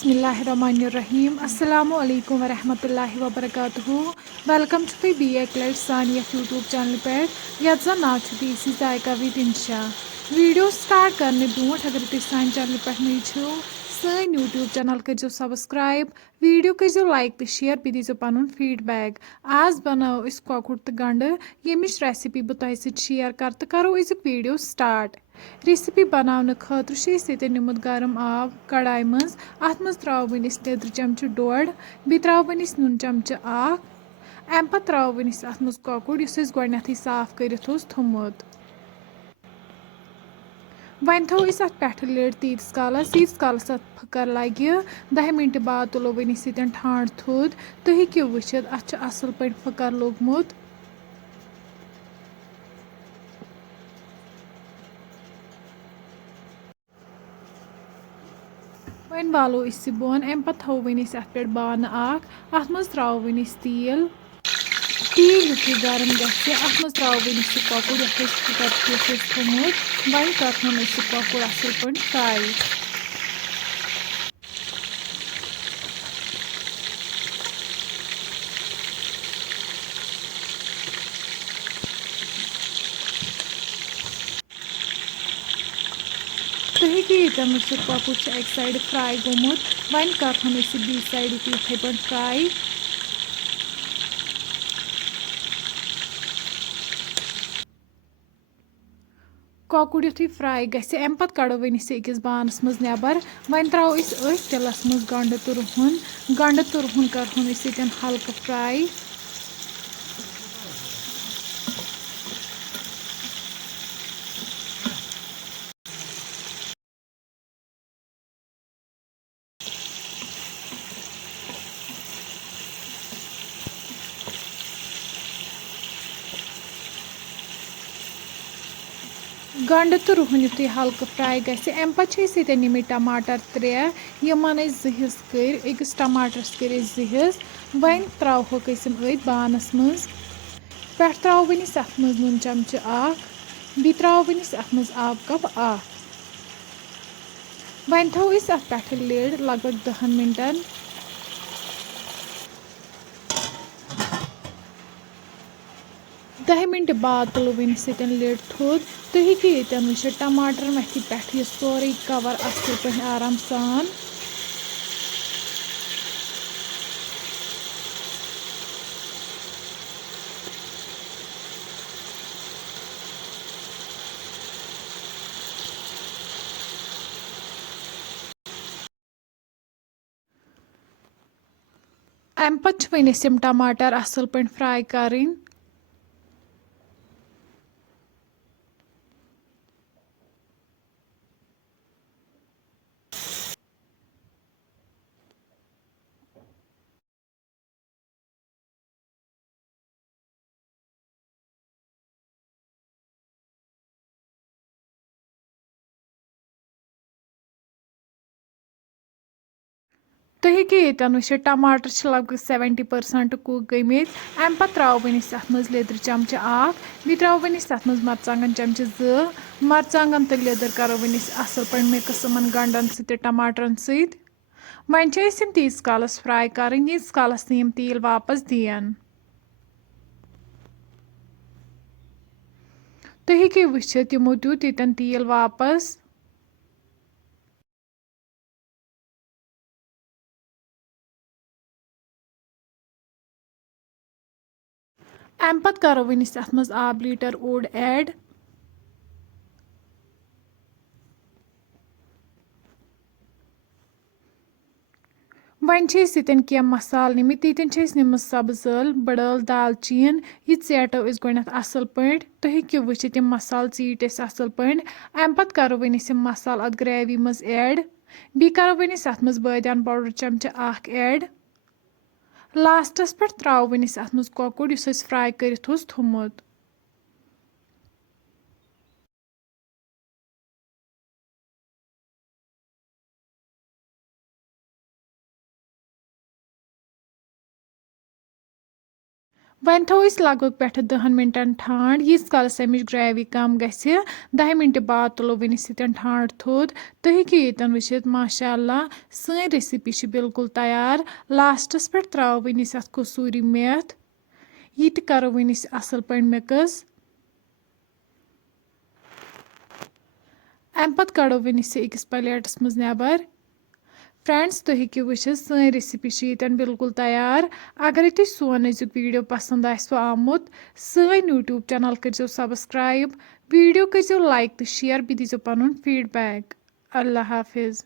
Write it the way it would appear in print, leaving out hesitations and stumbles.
Bismillahirrahmanirrahim. Assalamu alaikum wa rahmatullahi wa barakatuhu. Welcome to the BA Clit Saniya YouTube channel पर यत जन नाव छु तीसी जायका विद इंशा वीडियो स्टार्ट करने brought अगर तुम सान चैनल पर नई छो सन यूट्यूब चैनल कर सब्सक्राइब वीडियो कर लाइक तो शेयर भी दीजो पनुन फीडबैक आज बनाओ इस कॉकुर तो गंड यमिश रेसिपी बह तोह सत शेयर कर तो करो अजुक वीडियो स्टार्ट रेसिपी बनाने खतर निमुत गरम आब कढ़ाई मज अत मज त्रावन लेदर चमच डोड़ बी त्रावन नून चमच अम पे त्रावन अत मज कॉकुर गोडनेथी साफ कर थोमुत वन थो अत पे लिड तीस कालस अत फकर लगे 10 मिनट बाद तुलो वन ठांड थोद तो हेक्यो वुचित अत असल पे फकर लोगमुत वन वालो बोन अम पे थो वन अत पे बान अत मज त्रो वन तील तील युथी गरम गि अत मज त्रो वन कॉकुर ये फकर थोमुत वन कर कॉकुर असल पे फ्राई तो हेकि यन कॉकुर एक साइड फ्राई गोमुत वन कर बी साइड इथे पे फ्राई कॉकुर युथी फ्राई गि अम पे कड़ो वन अकिस बानस मज नबर वन त्रो तिलस मज गंड तो रुहन कर हल्क फ्राई गंड तो रुहन युथी हल्क फ्राई गि अम पे निम टमाटर 3 यमन जिस कर अकिस टमाटरस कर जिस वन त्रोक बानस मज पे त्रोवन अत मज नून चमच बी त्रोवन अत मज आब कप वन थो अत पे लिड लगभग 10 मिनटन 10 मिनट बाद तुलो वन लिड थोद तो हेकि यन वुचित टमाटर मथि पे सोरे कवर असल पे आराम सान अम पे वन टमाटर असल पे फ्राई करें तो हेकि यन वुचित टमाटर लगभग 70% कुक गमित अम पे त्रावन अत मज लेदर चमच बी त्रावन अत मज मरचांगन चमच 2 मरचांगन तो लेदर करो वन असल पे मिक्स गंडन टमाटरन वन तीस कालस फ्राई कर यीस कालस तील वापस दिन तो हेकि वुचित यमो दियुत यतन तील वापस अम पे करो वन अत मज आब लीटर ओड ऐड वन कह मसाल निमित यन निम सब्ज ٲl बड़ ٲl दालचीन यह ेटो गोडनथ असल पे तो हेक्यो वुचित यम मसाल चीट असल पे अम पे करो वन मसाल अत ग्रेवी मज ऐड बी करो वन अत मज बादियान पाउडर चमच ऐड लास्टस पे त्रो वन अत मज कॉकुर फ्राई कर थोमुत وۄنۍ تھاوو أسۍ لگ بگ پٮ۪ٹھٕ 10 مِنٹَن ٹھانٛڈ ییٖتِس کالَس اَمِچ گرٛیوی کَم گژھِ 10 مِنٹہِ بعد تُلو وٕنہِ سۭتۍ ٹھانٛڈ تھوٚد تُہۍ ہیٚکِو ییٚتٮ۪ن وٕچھِتھ ماشاء اللہ سٲنۍ ریسِپی چھِ بِلکُل تیار لاسٹَس پٮ۪ٹھ ترٛاوو وٕنہِ أسۍ اَتھ کٔسوٗری میتھ یہِ تہِ کَرو وٕنہِ أسۍ اَصٕل پٲٹھۍ مِکٕس اَمہِ پَتہٕ کَڑو وٕنہِ أسۍ یہِ أکِس پَلیٹَس منٛز نٮ۪بر فرٛٮ۪نٛڈٕس تُہۍ ہیٚکِو وٕچھِتھ سٲنۍ ریسِپی چھِ ییٚتٮ۪ن بِلکُل تیار اگرے تُہۍ سون أزیُک ویٖڈیو پَسنٛد آسِوٕ آمُت سٲنۍ یوٗٹیوٗب چَنَل کٔرۍزیو سَبسکرایب ویٖڈیو کٔرۍزیو لایک تہٕ شِیَر بیٚیہِ دیٖزیو پَنُن فیٖڈبیک اللہ حافِظ